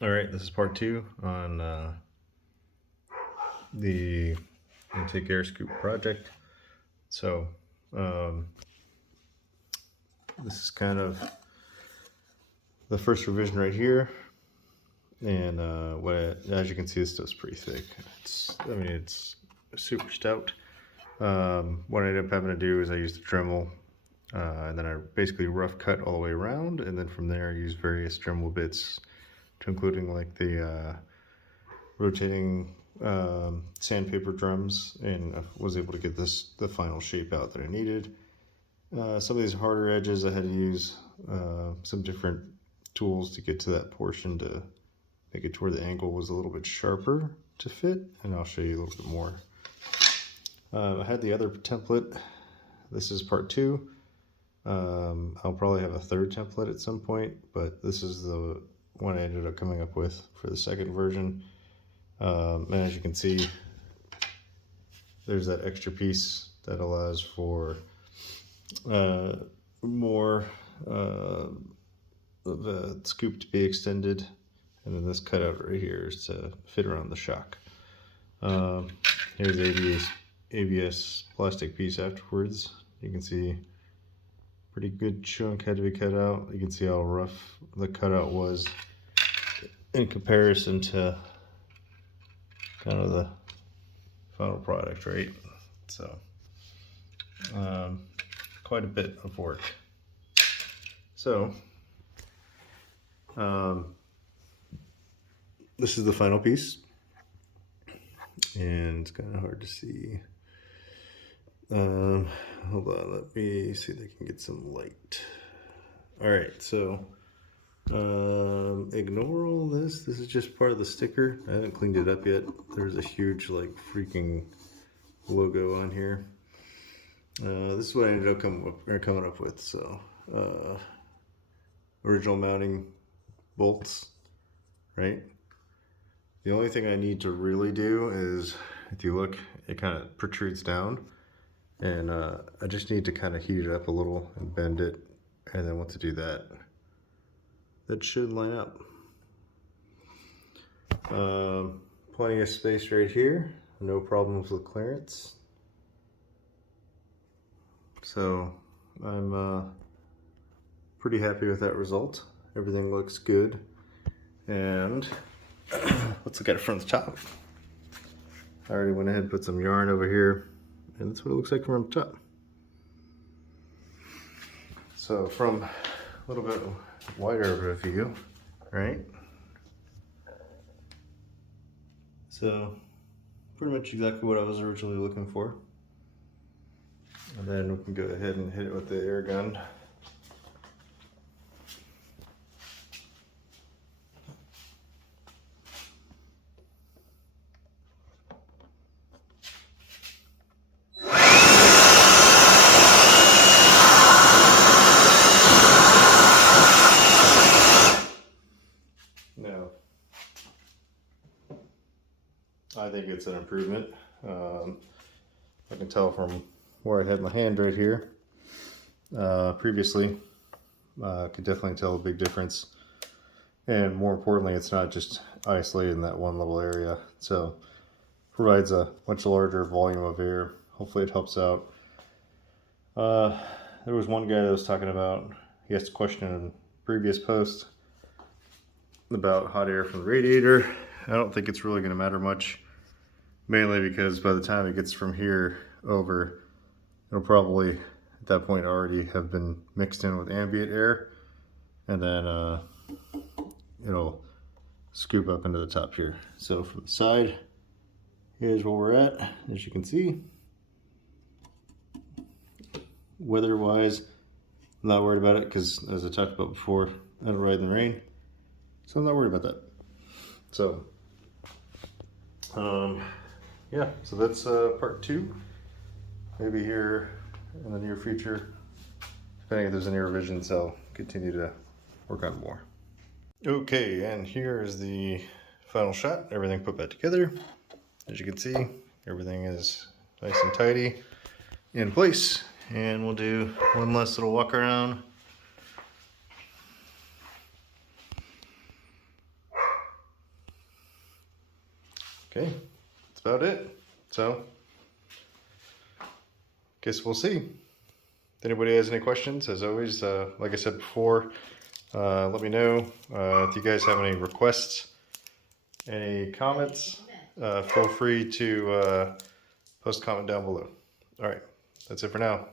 All right, this is part two on the intake air scoop project. So this is kind of the first revision right here, and as you can see, this stuff's pretty thick. It's super stout. What I ended up having to do is I used a Dremel, and then I basically rough cut all the way around, and then from there I used various Dremel bits, to including like the rotating sandpaper drums, and I was able to get the final shape out that I needed. Some of these harder edges I had to use some different tools to get to that portion to make it to where the angle was a little bit sharper to fit, and I'll show you a little bit more. I had the other template. This is part two. I'll probably have a third template at some point, but this is the one I ended up coming up with for the second version. And as you can see, there's that extra piece that allows for more of the scoop to be extended, and then this cutout right here is to fit around the shock. Here's ABS plastic piece afterwards. You can see pretty good chunk had to be cut out. You can see how rough the cutout was in comparison to kind of the final product, right? So quite a bit of work. So this is the final piece, and it's kind of hard to see. Hold on, let me see if I can get some light. All right, so ignore all this. This is just part of the sticker. I haven't cleaned it up yet. There's a huge like freaking logo on here. This is what I ended up coming up with. So original mounting bolts, right? The only thing I need to really do is, if you look, it kind of protrudes down, and I just need to kind of heat it up a little and bend it, and then once I do that, that should line up. Plenty of space right here, no problems with clearance. So I'm pretty happy with that result. Everything looks good, and let's look at it from the top. I already went ahead and put some yarn over here, and that's what it looks like from the top. So from a little bit wider of a view, right? So pretty much exactly what I was originally looking for. And then we can go ahead and hit it with the air gun. Now, I think it's an improvement. I can tell from where I had my hand right here. Previously, could definitely tell a big difference. And more importantly, it's not just isolated in that one little area. So provides a much larger volume of air. Hopefully it helps out. There was one guy that was talking about, he asked a question in a previous post about hot air from the radiator. I don't think it's really going to matter much, mainly because by the time it gets from here over, it'll probably at that point already have been mixed in with ambient air, and then it'll scoop up into the top here. So from the side, here's where we're at. As you can see, weather wise, I'm not worried about it because, as I talked about before, I don't ride in the rain, so I'm not worried about that. So yeah, so that's part two. Maybe here in the near future, depending if there's any revisions, I'll continue to work on more. Okay, and here is the final shot. Everything put back together. As you can see, everything is nice and tidy in place. And we'll do one last little walk around. Okay, that's about it. So, guess we'll see. If anybody has any questions, as always, like I said before, let me know. If you guys have any requests, any comments, feel free to post a comment down below. All right, that's it for now.